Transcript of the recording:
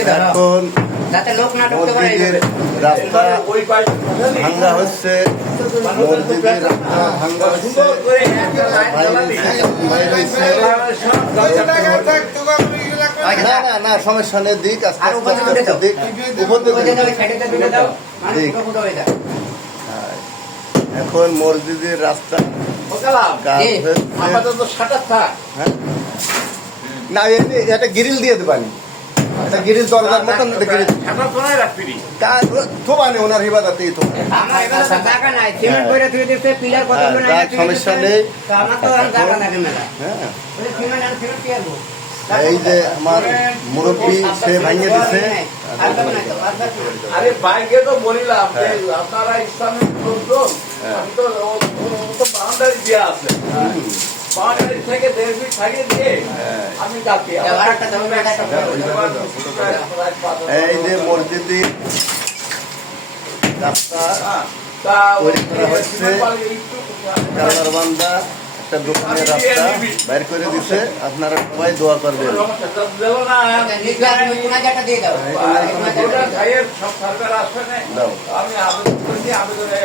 এখন মসজিদের রাস্তা ভাঙ্গা হচ্ছে, মসজিদের রাস্তা ভাঙ্গা হচ্ছে, না না না সমস্যা নেই, দিক আস্তে আস্তে আস্তে আস্তে দিক উপর দিক। এখন মসজিদের রাস্তা না, এটা গ্রিল দিয়ে দেবানি, এটা গ্রিল দরজার মতন থোবানি ওনার হিবাদাতেই তো সমস্যা নেই। এই যে আমার মুরব্বী সে ভাঙিয়ে দিচ্ছে। আরে বাইকে তো বলিলাম যে আপনারা ইসলামিক লোকজন, আমি তো বাউন্ডারি দেওয়া আছে, বাউন্ডারি থেকে 1.5 ফিট থাকে দিয়ে আমি যাচ্ছি। এই যে মসজিদের রাস্তা তৈরি করা হচ্ছে, কালারবান্ধা একটা দোকানের রাস্তা বের করে দিছে, আপনারা সবাই দোয়া করবেন। আমি আবেদন করেছি, আবেদনে